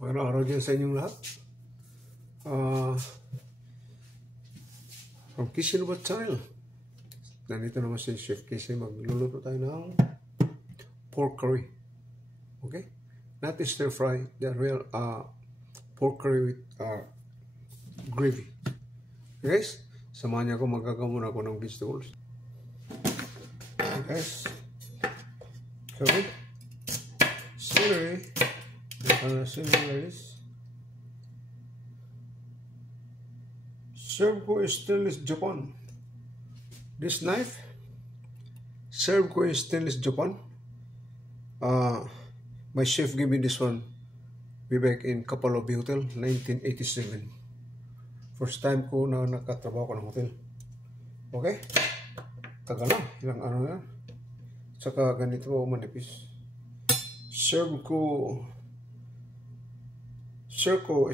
Magandang araw dyan sa inyong lahat. From Kishinobot Channel. Nandito naman si Chef Kishin. Magluluto tayo ng pork curry. Okay? Not stir fry. The real pork curry with gravy. Okay guys? Samahan niyo ako. Magagawa ako ng vegetables. Okay guys? Okay? Celery. Serve ko stainless Japan. This knife, serve ko stainless Japan. My chef gave me this one way back in Kapalobi Hotel, 1987. First time ko na nakatrabaho ko ng hotel. Okay? Tagal na, ilang ano na. Saka ganito manipis. Serve ko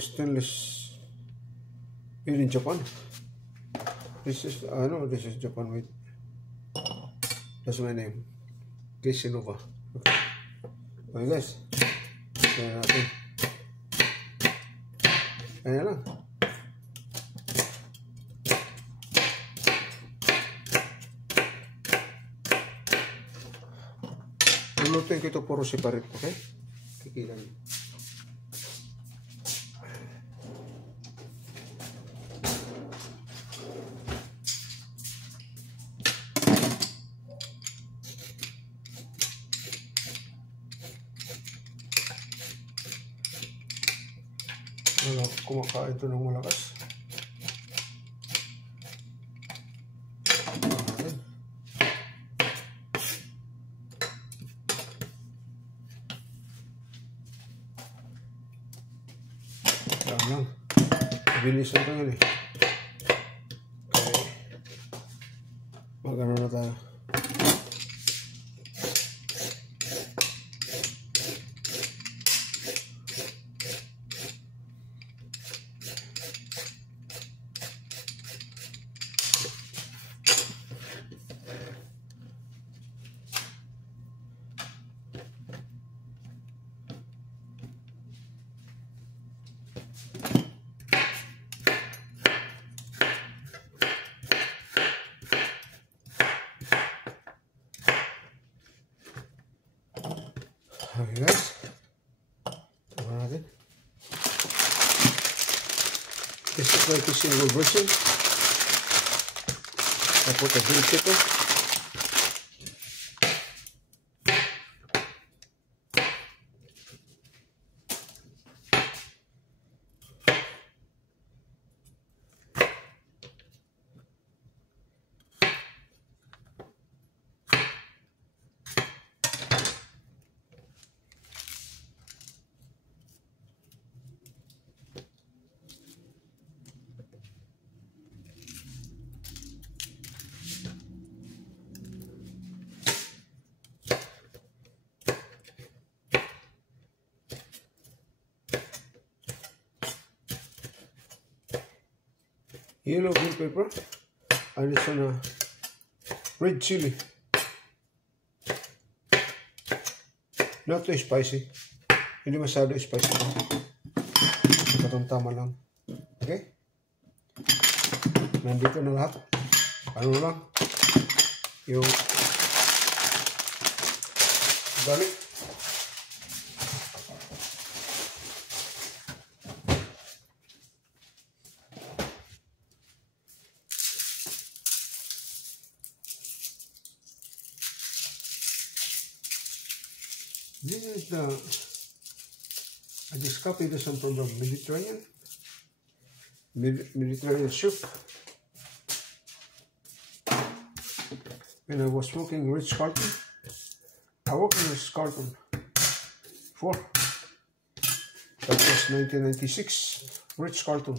stainless made in Japan. This is Japan made. That's my name. Kishinova. Okay guys. Ayan natin. Ayan lang. Lulutuin ko ito puro separate. Okay? Kikilan. Kumakain ito ng malakas. Yan lang. Bilisan ito yan eh. Okay. Mag-ano na tayo. Okay guys, ito natin. This is my Kishinova version. I put a green pepper. Yellow green pepper, and this one red chili. Not too spicy. Hindi masyado spicy. Tama lang. Okay? Nandito na lahat. Ano lang? Yung garlic. This is I just copied this one from the Mediterranean chef. When I was working Ritz-Carlton, I worked in Ritz-Carlton before. That was 1996. Ritz-Carlton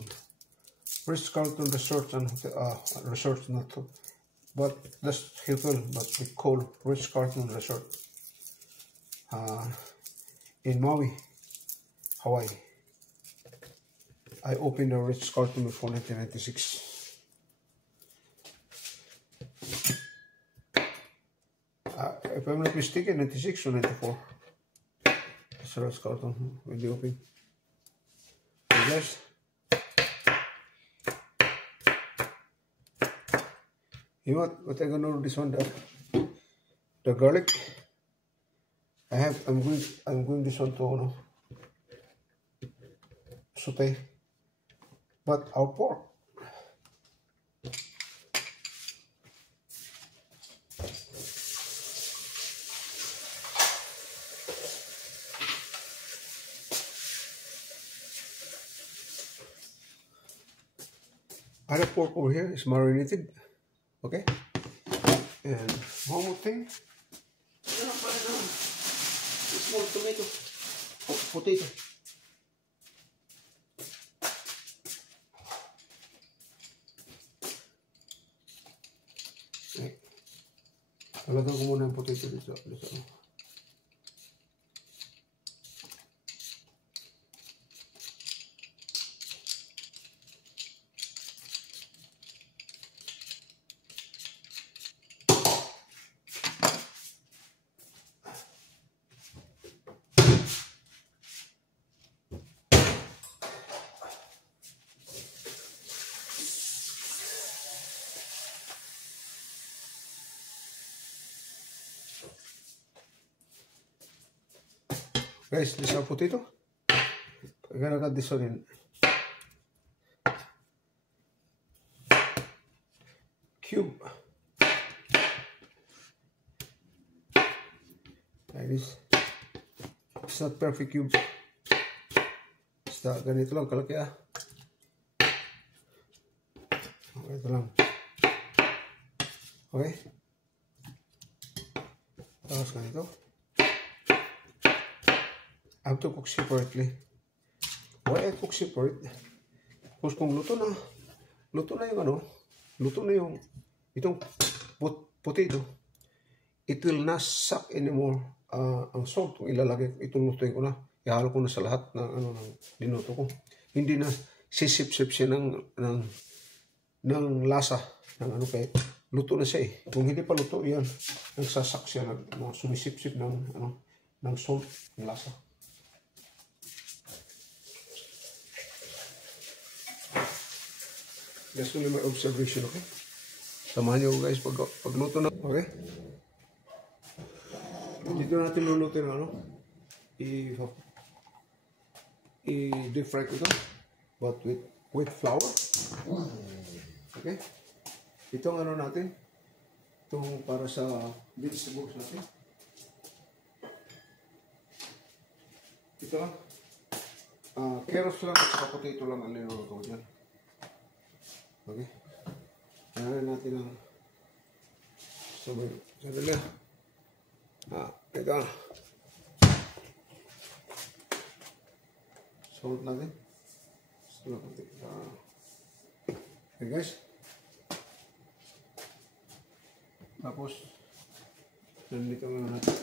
Resort and Resort, not but that's Hilton, but we call Ritz-Carlton Resort. In Maui, Hawaii. I opened a Ritz-Carlton before 1996. If I'm not mistaken, 96 or 94. That's Ritz-Carlton when they opened. guys. You know what I'm gonna do this one, the garlic. I'm going this one to saute. But our pork. Other pork over here is marinated. Okay? And one more thing. Small tomato. Potato. Okay. Talagang ko muna yung potato dito. Guys, this is our potato. We're gonna cut this one in cube. Like this. It's not perfect cube. Basta ganito lang kalaki ah. Ganito lang. Okay. Tapos ganito. I have to cook separately. Why I cook separate? Because kung luto na yung luto na yung itong potato, it will not suck anymore ang salt kung ilalagay itong lutuin ko na. Ihalo ko na sa lahat ng ng dinuto ko. Hindi na sisip-sip siya ng lasa ng kay luto na siya eh. Kung hindi pa luto yan, nagsasak siya sumisip-sip ng salt, ng lasa. That's only my observation, okay? Samahan niyo guys pagluto na, okay? Dito natin lulutin i-deep fry ko ito, but with flour. Okay? Itong natin, itong para sa vegetables natin. Ito lang. Carrots lang at saka potato lang ang niluluto ko dyan. Okay. Kaya natin ang sabi na. Ito na. Salt natin. Okay guys. Tapos, nandito nga natin.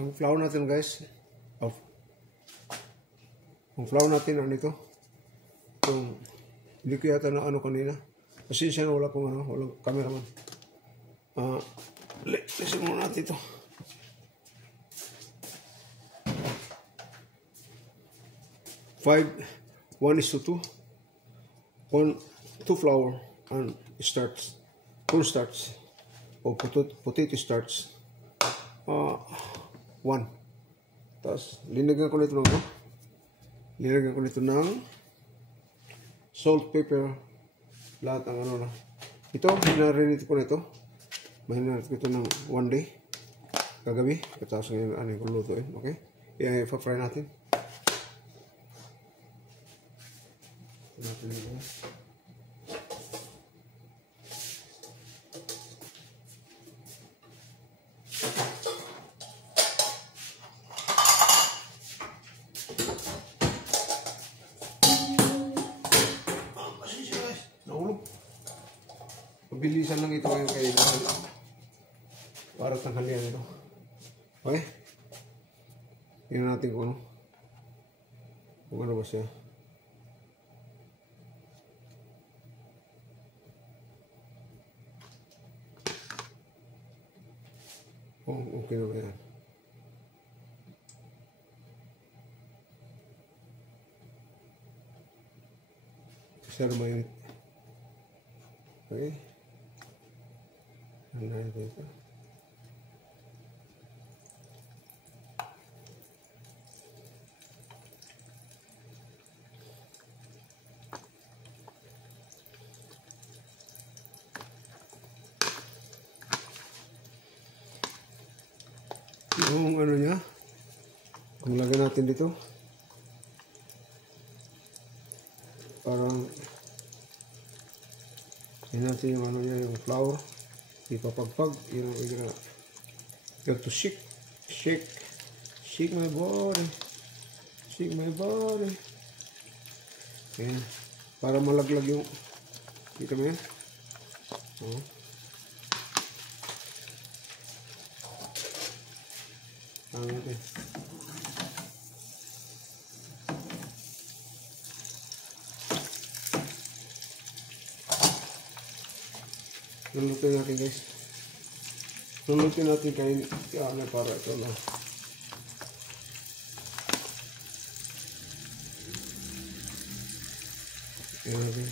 Ang flour natin guys, ang flour natin ito, itong, hindi ko yata na kanina, pasensya na wala walang cameraman. Listen muna natin ito. 1:2. 2 flour and starch, cornstarch o potato starch, 1. Tapos linagyan ko nito ng salt, pepper, lahat ng ano na. Ito, minarinate ko nito. Minarinate ko ito ng 1 day. Kagabi. Tapos ngayon, ano yung lutuin. Okay? I-fry natin. Mabilisan lang ito ngayon kayo para tanghalian ito. Okay? Tingnan natin kung ano ba siya. Okay na ba yan? Masyado mainit. Okay? Ano natin ito? Yung ano niya, kung lagyan natin dito, parang yun natin yung ano niya, yung flour, ipapagpag, you have to shake my body, ayan, para malaglag yung, kita mo yan, natin. Lulutin natin guys. Lulutin natin kain para ito lang. Ayan natin.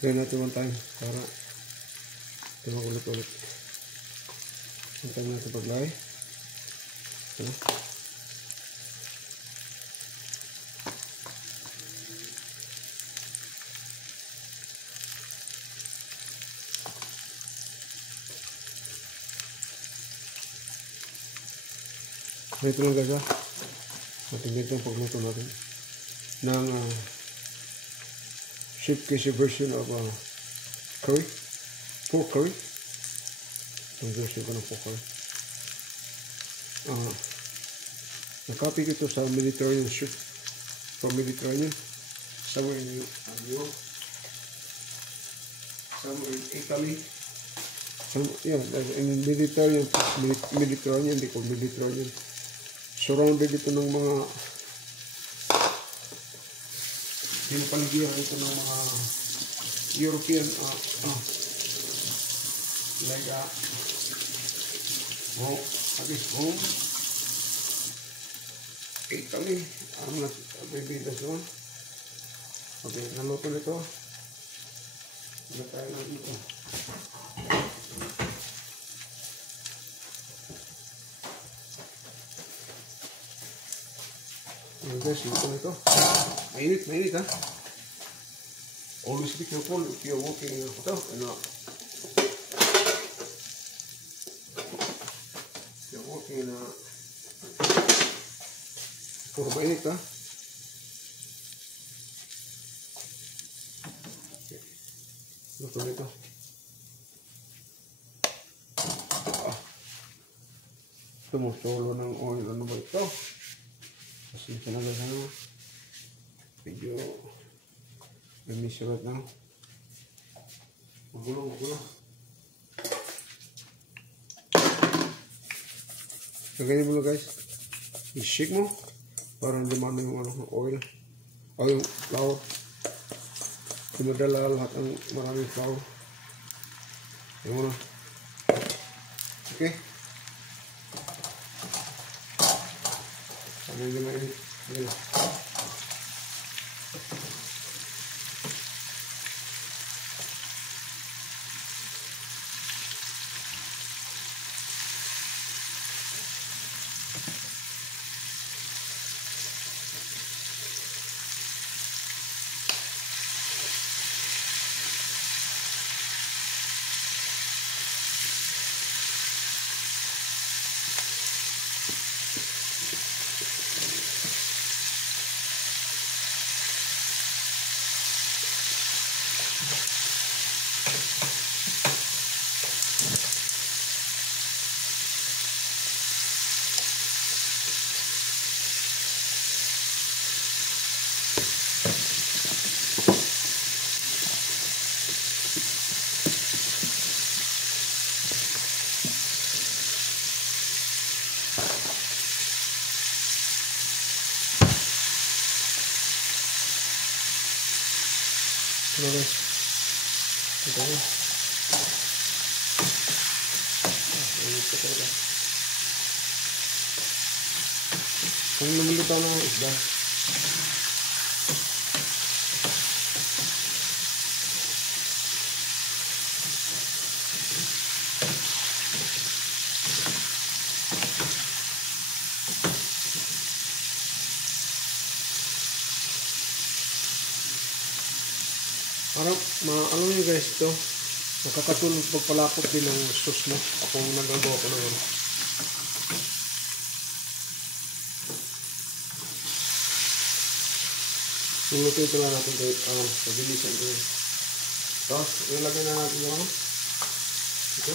Ayan natin one time para ito magulit-ulit. Hintayin natin paglay. Ito lang guys ha. Matingin ito yung pagluto natin ng Chef Casey version of curry, pork curry. Itong version ko ng pork curry. Nakopy ko ito sa Mediterranean chef from Mediterranean, somewhere in Europe, somewhere in Italy, in Mediterranean, they call Mediterranean. Surrounded ito ng mga pinapaligiran ito ng mga European like home Italy. I'm not maybe this one. Okay, naluto nito. Ano tayo na dito? Guys, luto nito. Mainit ha. Always be careful if you're walking in a hotel. You're walking in a puro mainit ha. Luto nito. Tumusolo ng oil. Ano ba ito? Kasi talaga sana medyo lumisulat na. Magulo. So ganyan mo guys. I-shake mo para dumami yung oil o yung flour. Dumadala lahat ang maraming flour. Yan mo na. Okay. Medyo mainit. Ano guys? Ito na. Ito talaga. Kung lumulutaw na ang isda. Para ano nyo guys ito, makakatulong pagpalapot din ng sauce mo kung nagagawa ko naman. Lulutuin ito lang natin kahit pabilisan ito. Tapos ilagay na natin yung ito.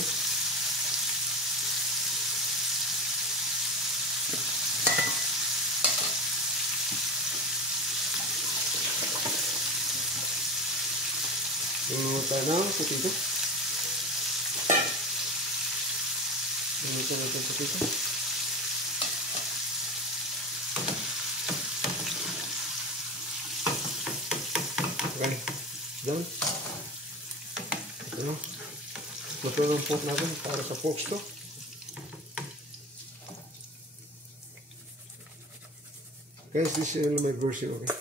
Luluto tayo ng potato. Luluto natin ng potato. Okay. Done. Ito na. Luto ng pork natin para sa pork stock. Guys, this is my version, okay?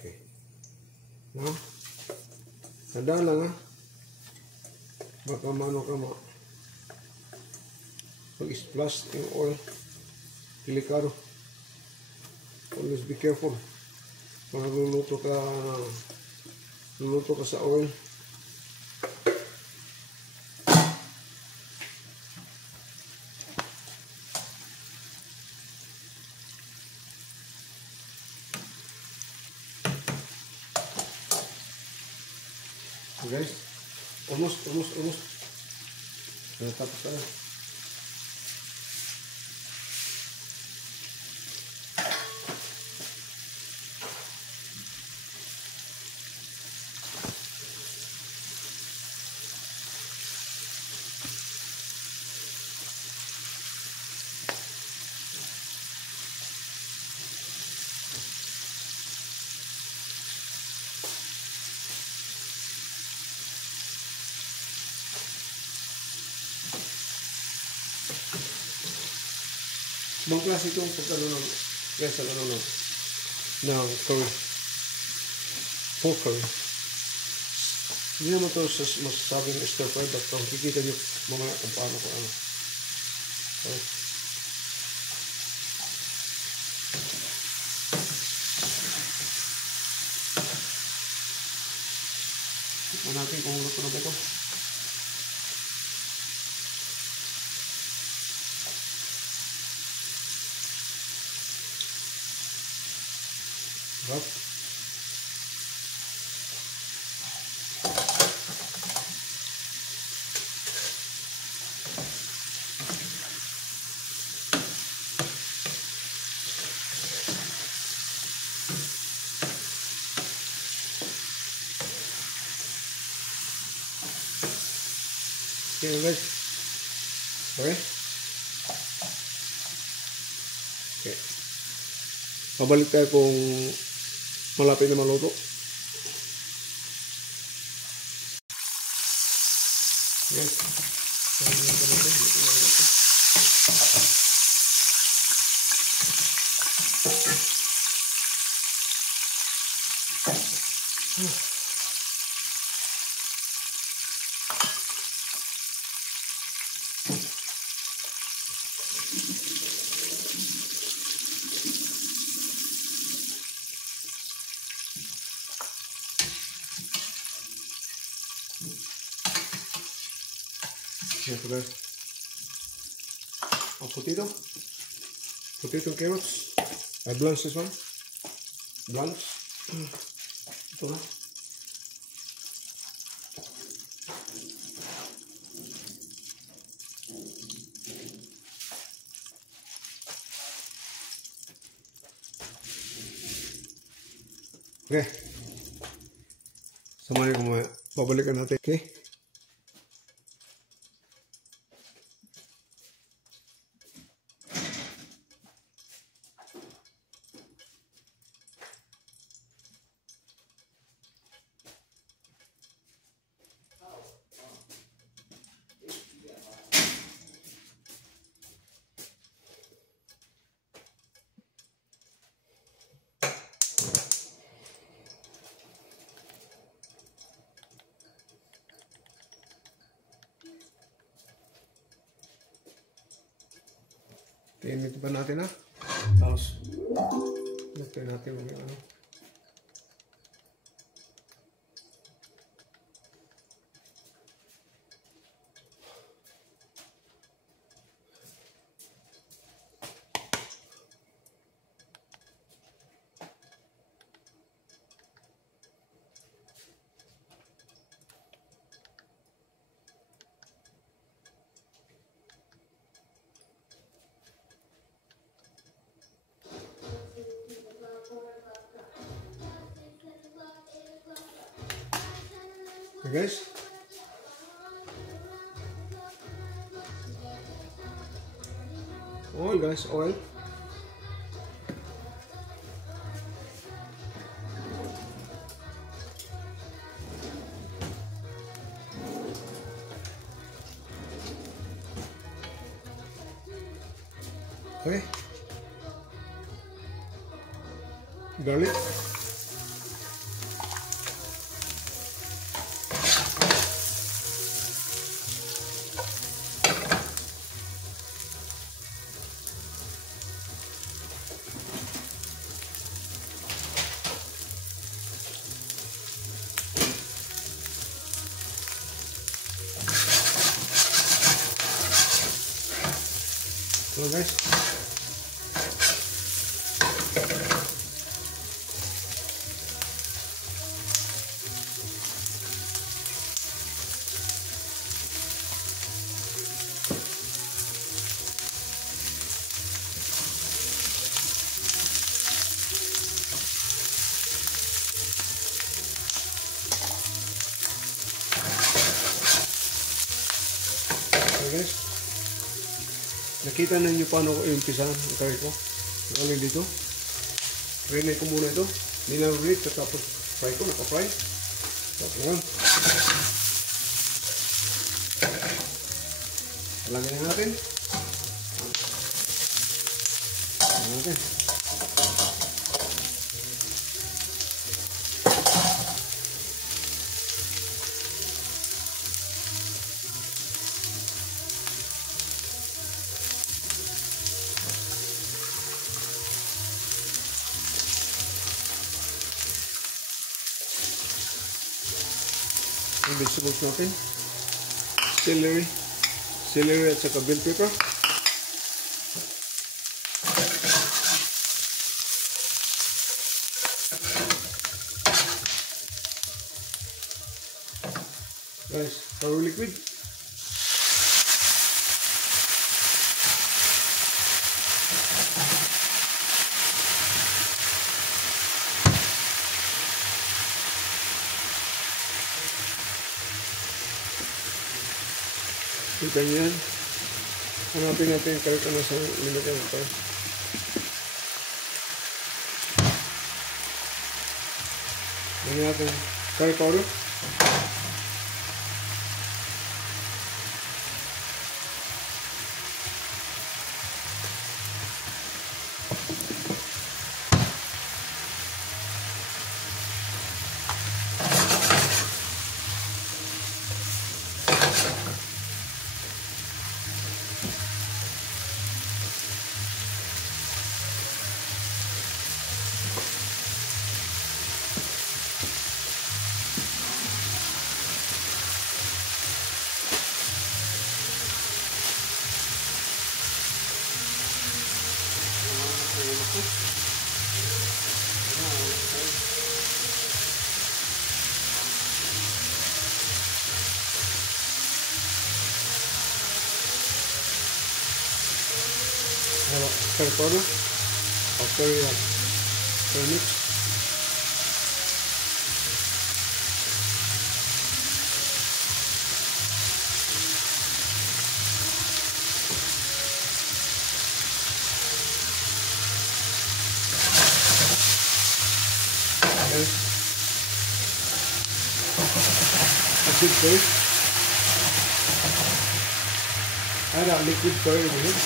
Okay. Now, tandaan lang ha. Baka mano ka pag-splash yung oil. Delikado. Always be careful. Kung luluto ka sa oil. Guys, almost. Tapos na. Ibang klase itong pagkalunan guys, ng curry, pork curry. Hindi naman ito masasabing stir fry, but kikita nyo mamaya kung paano ko ano. Okay. Tignan natin kung luto na ba ito. Right. Okay guys. Okay. Okay. Pabalik tayo kung malapit na maluto. Yes. Ito guys. Potato and carrots. I blanch this one. Blanch. Ito na. Okay. Samahan ko mamaya. Babalikan natin. Okay. Tinit pa natin ha. Tapos, natin natin yung ano. Okay guys. Oil guys, oil. Okay. Garlic. So guys, nakita na niyo paano ko i-umpisahan ang curry ko. Alin dito. Rinay ko muna ito. Ninarit tapos fry ko. Naka-fry. Tapos yan. Lagyan natin. Lagyan natin. Yung vegetables natin, celery at saka bell pepper. Guys, tower liquid. Kita niyo yan. Hanapin natin yung correct na sa limit yan ito. Lagyan natin curry powder. Curry powder or curry mix. air. Liquid curry. I got liquid curry over here.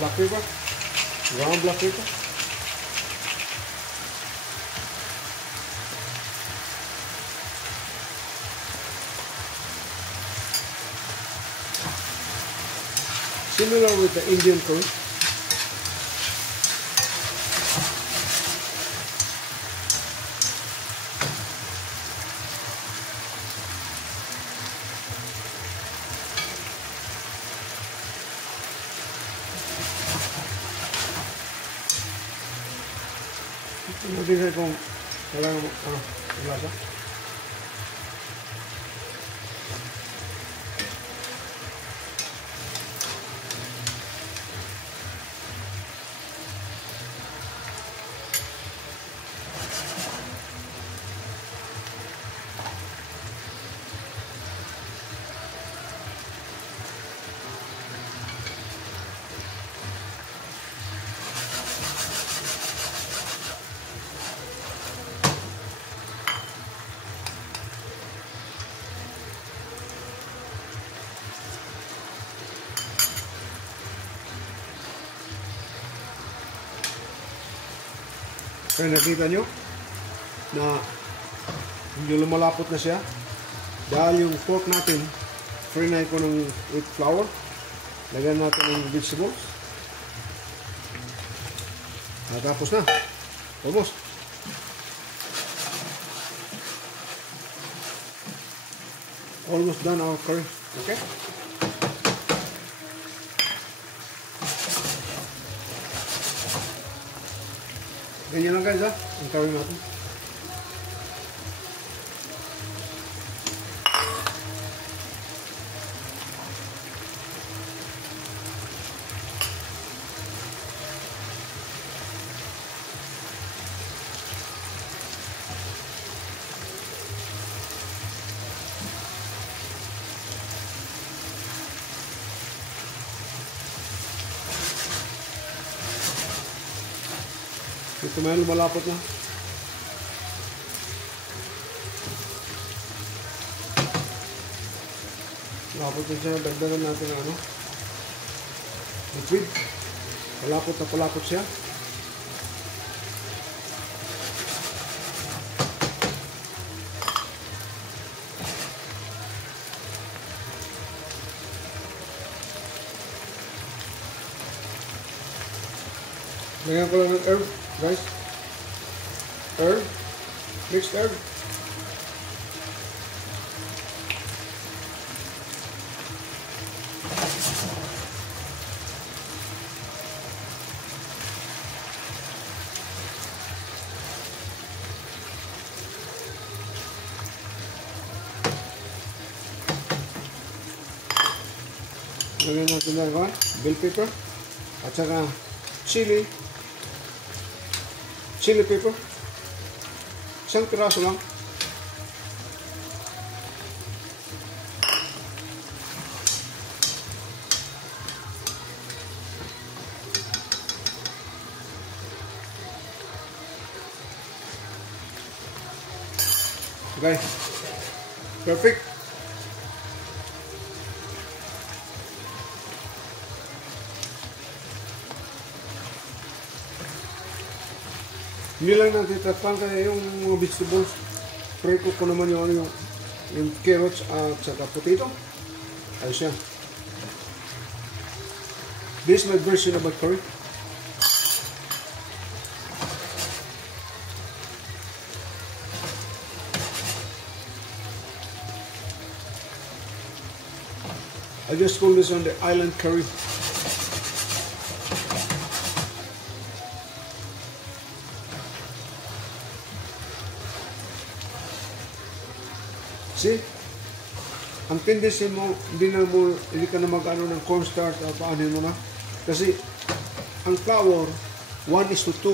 Black pepper, ground black pepper. Similar with the Indian curry. Hindi saya kung walang lasa. Kaya nakita nyo na hindi lumalapot na siya dahil yung pork natin fry ko ng with flour. Lagyan natin ng vegetables. Tapos na. Almost. Almost done our curry. Okay? Ganyan lang guys ha, ang curry natin. Ito may lumalapot na. Malapot na siya. Dagdagan natin ng ano, liquid. Palapot na palapot siya. Lagyan ko lang ng herb, guys. Herb. Mixed herb. Lagyan natin ng bell pepper at saka chili pepper. Isang piraso lang. Guys, perfect. Hindi lang natin tatakpan kaya yung mga vegetables. Pre-cook ko naman yung carrots at saka potato. Ayos yan. This is my version of my curry. I just call this on the island curry. See? Ang tendency mo, hindi ka na mag-ano ng cornstarch, paanin mo na. Kasi, ang flour, 1:2.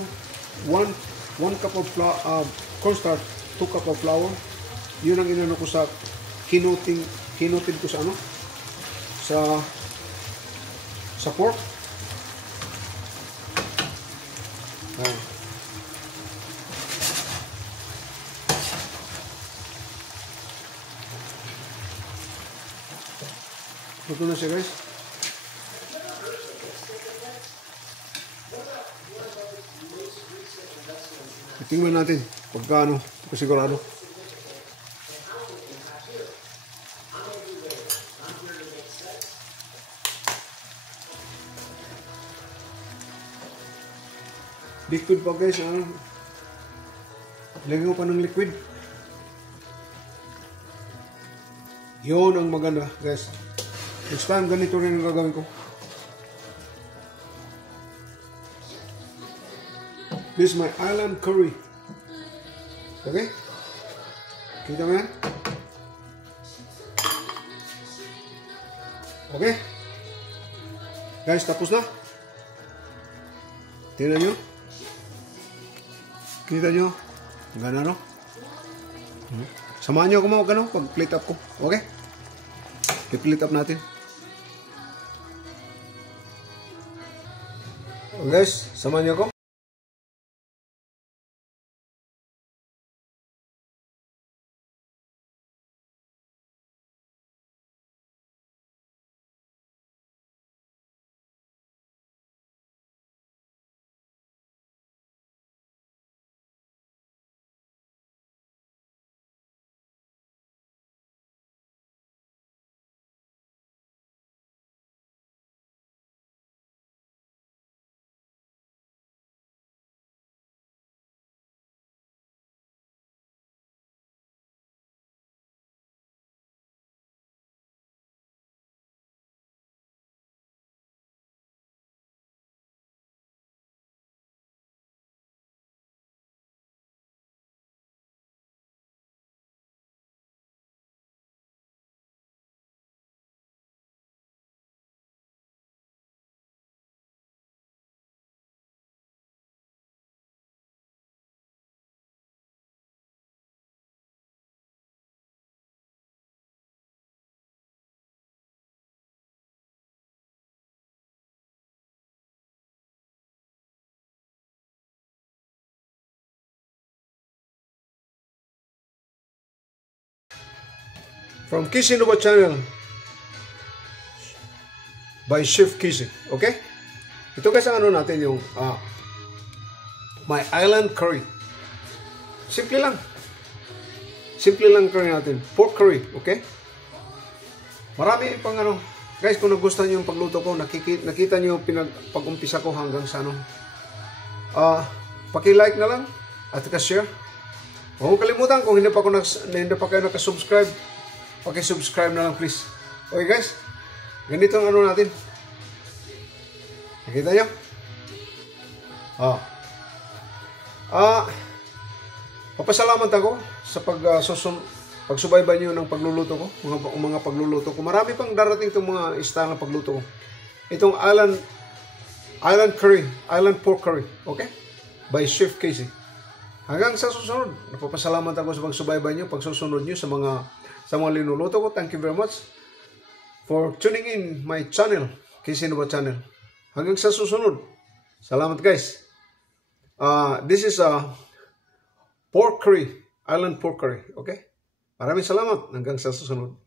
1 cup of cornstarch, 2 cup of flour. Yun ang inano ko sa kinutin ko sa ano? Sa pork. Ayan. Ito na siya, guys. Tingnan natin pagkano, sigurado. Liquid pa, guys. Lagyan ko pa ng liquid. Yun ang maganda, guys. Next time, ganito rin ang gagawin ko. This is my island curry. Okay? Kita mo yan? Okay? Guys, tapos na. Tingnan nyo. Kita nyo? Gana, no? Samahan nyo ako mga gano pag-plate up ko. Okay? I-plate up natin. Okay, guys, samahan nyo ako. From Kissy Nova Channel by Chef Kissy. Okay? Ito guys ang ano natin yung my island curry. Simple lang. Simple lang curry natin. Pork curry. Okay? Marami pang ano. Guys, kung nagustuhan nyo yung pagluto ko, nakita nyo yung pag-umpisa ko hanggang sa ano. Paki-like na lang at share. Huwag kalimutan kung hindi pa kayo nakasubscribe, paki-subscribe na lang please. Okay guys, ganito ang ano natin. Nakita nyo? Papasalamat ako sa pagsubaybay nyo ng pagluluto ko, mga pagluluto ko. Marami pang darating itong mga style ng pagluto ko. Itong island curry, island pork curry, okay? By Chef Kissy. Hanggang sa susunod, napapasalamat ako sa pagsubaybay nyo, pagsusunod nyo sa mga linuluto ko. Thank you very much for tuning in my channel, Kissy Nova Channel. Hanggang sa susunod. Salamat guys. This is a pork curry, island pork curry, okay? Maraming salamat. Hanggang sa susunod.